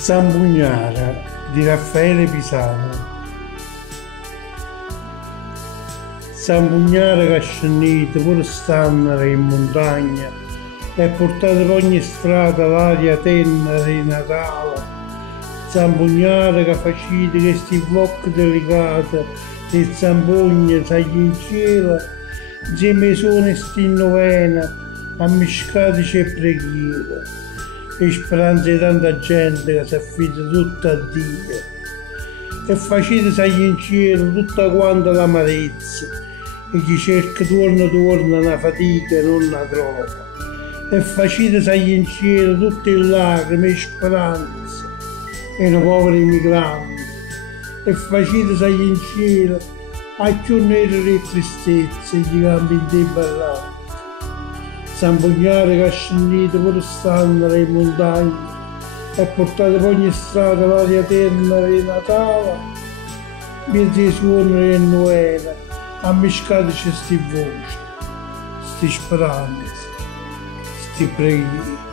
Zambugnara di Raffaele Pisano. Zambugnara che è scendito pure stannare in montagna e portato per ogni strada l'aria tenera di Natale. Zambugnara che facite questi blocchi delicati e zambugne tagli in cielo insieme ai suoni sti novena ammiscatici e preghiere e speranze di tanta gente che si affida tutta a Dio e facete tagli in cielo tutta quanta l'amarezza e chi cerca torna una fatica e non la trova e facete tagli in cielo tutte le lacrime e speranze e i poveri migranti e facete tagli in cielo a più nere le tristezze e gli campi in dei ballanti. Zambugnara che è scendito pure standere in montagna e portato per ogni strada l'aria tenera di Natale, mentre i suoni di novena ammiscateci sti voci, sti speranze, sti preghiere.